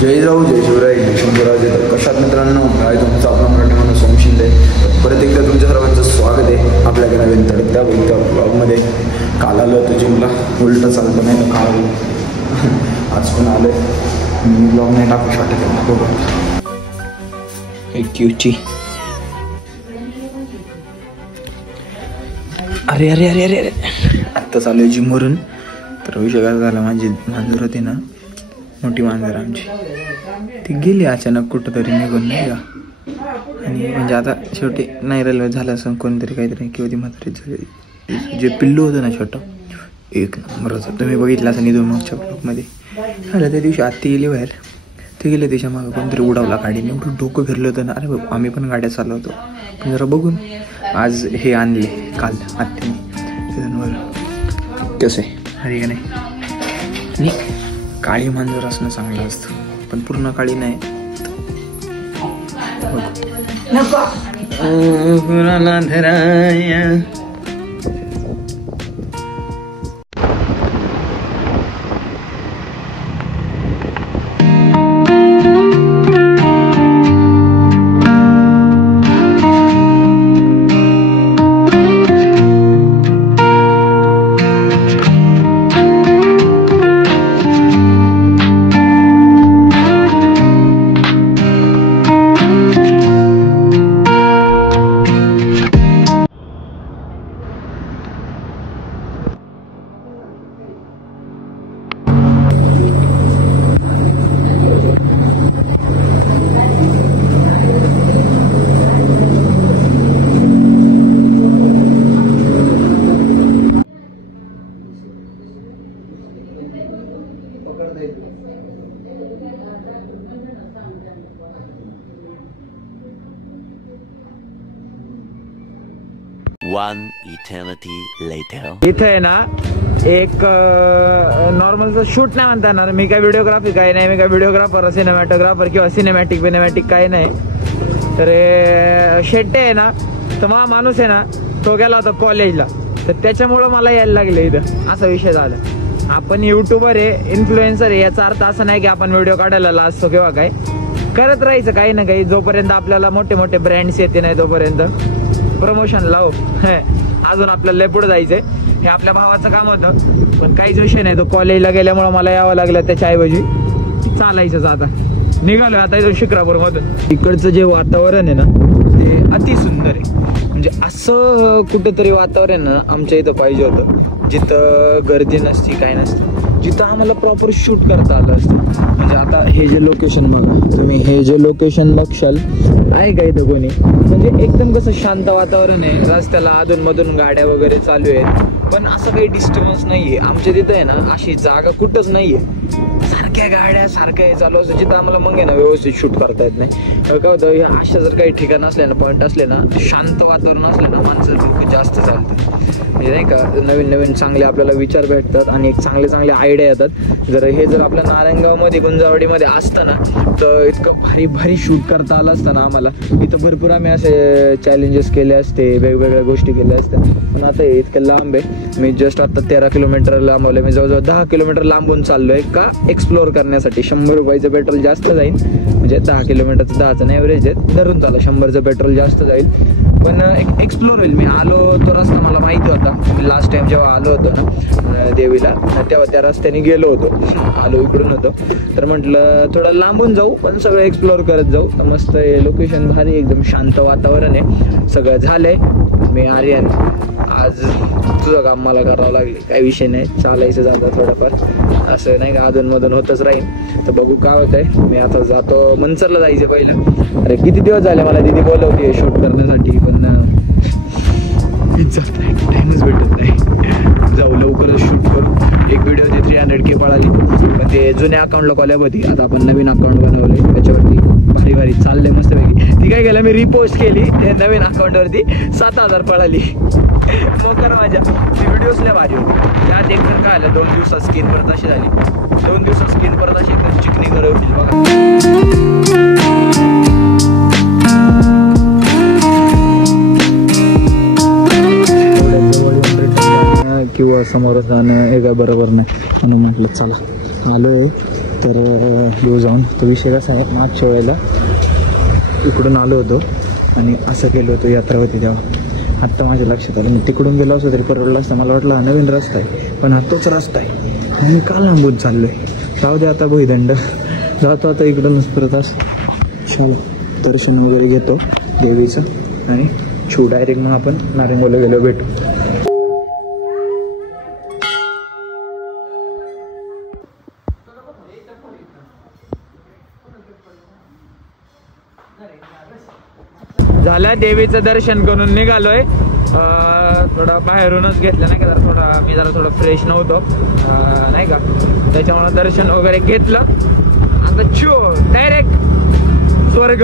जय जाऊ जय शिवराय शंभूराज येतात. कशात मित्रांनो, काय तुमचा आपला मराठी माणूस ओम शिंदे. परत एकदा तुमच्या सर्वांचं स्वागत आहे आपल्या नवीन तडकत्या बोलत्या ब्लॉगमध्ये. काल आलं होतं जिमला, उलटं चालतं नाही ना काल आज पण आलं आहे. मी ब्लॉग नाही टाकू शकत बघा क्यूची. अरे अरे अरे अरे अरे आत्ता चालू आहे जिमवरून. तर विषय काय झाला, माझी मांजर होती ना, मोठी मांजर आमची, ती गेली अचानक कुठं तरी निघून नाही का. आणि म्हणजे आता शेवटी नाही रेल्वे झालं असं कोणतरी काहीतरी, किंवा ती म्हातारी झाली. जे पिल्लू होतं ना छोटं, एक नंबरचं, तुम्ही बघितलं असं निधून मागच्या ब्लॉगमध्ये झालं. त्या दिवशी आत्ती गेली बाहेर, ते गेले त्याच्या मागं कोणतरी उडावला गाडीने, एवढं डोकं फिरलं होतं ना. अरे बाबा, आम्ही पण गाड्या चालवतो पण जरा बघून. आज हे आणले काल आत्तीने, कसं आहे अरे का नाही. आणि काळी मांजर असणं चांगलं असतं, पण पूर्ण काळी नाही. One eternity later. इथे आहे ना एक नॉर्मलचं शूट नाही म्हणता येणार. मी काय व्हिडिओग्राफी काही नाही, मी काय व्हिडिओग्राफर सिनेमॅटोग्राफर किंवा सिनेमॅटिक काही नाही. तर शेट्टे आहे ना, तर मग माणूस आहे ना, तो गेला होता कॉलेजला, तर त्याच्यामुळं मला यायला लागले इथं. असा विषय झाला. आपण युट्यूबर आहे, इन्फ्लुएन्सर आहे, याचा अर्थ असा नाही की आपण व्हिडिओ काढायला लाजतो किंवा काय. करत राहायचं काही ना काही, जोपर्यंत आपल्याला मोठे मोठे ब्रँड्स येते नाही तोपर्यंत प्रमोशन लाव. अजून आपल्याला पुढे जायचंय, हे आपल्या भावाचं काम होतं. पण काहीच विषय नाही, तो कॉलेजला गेल्यामुळे मला यावं लागलं. त्याच्याऐवजी चालायचंच. आता निघालोय आता इथून शिक्रापूर मधून. इकडचं जे वातावरण आहे ना, ते अतिसुंदर आहे. म्हणजे असं कुठेतरी वातावरण ना आमच्या इथं पाहिजे होतं, जिथं गर्दी नसती, काय नसतं, जिथं आम्हाला प्रॉपर शूट करता आलं असतं. म्हणजे आता हे जे लोकेशन बघा तुम्ही, हे जे लोकेशन बघशाल आहे का इथं कोणी, म्हणजे एकदम कसं शांत वातावरण आहे. रस्त्याला अधून मधून गाड्या वगैरे चालू आहेत, पण असं काही डिस्टर्बन्स नाहीये. आमच्या तिथं आहे ना अशी जागा कुठंच नाहीये, सारख्या गाड्या सारख्या हे चालू असतं, जिथं आम्हाला मग आहे ना व्यवस्थित शूट करता येत नाही. काय होतं, या अशा जर काही ठिकाण असले ना, पॉईंट असले ना, शांत वातावरण असले ना, माणसं खूप जास्त चालतं. म्हणजे नाही का, नवीन नवीन चांगले आपल्याला विचार भेटतात आणि एक चांगले चांगले आयडिया येतात. जर आपल्या नारायणगावमध्ये गुंजावडीमध्ये असतं ना, तर इतकं भारी भारी शूट करता आलं असतं ना आम्हाला. इथं भरपूर आम्ही असे चॅलेंजेस केले असते, वेगवेगळ्या गोष्टी केल्या असत्या. पण आता इतकं लांब आहे. मी जस्ट आता 13 किलोमीटर लांब आलोय. मी जवळजवळ 10 किलोमीटर लांबून चाललोय का एक्सप्लोर करण्यासाठी. 100 रुपयाचं पेट्रोल जास्त जाईल, म्हणजे 10 किलोमीटरचं 10चं ॲव्हरेज आहे, धरून चाला 100चं पेट्रोल जास्त जाईल. पण एक एक्सप्लोर होईल. मी आलो तो रस्ता मला माहिती होता. लास्ट टाइम जेव्हा आलो होतो ना देवीला, तेव्हा त्या रस्त्याने गेलो होतो. आलो इकडून होतो, तर म्हटलं थोडं लांबून जाऊ पण सगळं एक्सप्लोर करत जाऊ. तर मस्त लोकेशन भारी, एकदम शांत वातावरण आहे. सगळं झालंय. मी आर्यन, आज तुझं काम मला करावं लागले, काही विषय नाही, चालायचं जातं थोडंफार, असं नाही का अधूनमधून होतच राहील. तर बघू काय होतंय. मी आता जातो मनसरला जायचं पहिलं. अरे किती दिवस झाले मला दिदी बोलवते शूट करण्यासाठी, पण जात नाही, टाईमच भेटत नाही. जाऊ लवकरच शूट करू. एक व्हिडिओ ती 300K पळाली, पण ते जुन्या अकाउंटला कॉलॅब होती. आता आपण नवीन अकाउंट बनवलंय, त्याच्यावरती भारी भारी चाललंय मस्तपैकी. ती काय केलं, मी रिपोस्ट केली ते नवीन अकाउंटवरती, 7000 पळाली. मग करा माझ्या ती व्हिडिओज लय भारी होती. त्यात एक तर काय आलं, 2 दिवसात स्किन परत अशी झाली. 2 दिवसात स्किन परत अशी एकदम चिकनी करत होती बघा. किंवा समोर जाणं हे काय बरोबर नाही, म्हणून म्हटलं चला आलोय तर येऊ जाऊन. तो विषय कसा आहे, मागच्या वेळेला इकडून आलो होतो आणि असं केलं होतं, यात्रा होती तेव्हा. आत्ता माझ्या लक्षात आलं, मी तिकडून गेलो असतो तरी परवडला असता. मला वाटलं हा नवीन रस्ता आहे, पण हा तोच रस्ता आहे. आणि मी का लांबून चाललोय. जाऊ दे आता, भुईदंड जातो आता इकडूनच परत. असं चला दर्शन वगैरे घेतो देवीचं आणि डायरेक्ट मग आपण नारंगोला गेलो भेटू. झालं देवीचं दर्शन करून निघालोय. थोडा बाहेरूनच घेतलं नाही का, मी जरा थोडं फ्रेश नव्हतो नाही का, त्याच्यामुळे दर्शन वगैरे घेतलं. आता डायरेक्ट स्वर्ग.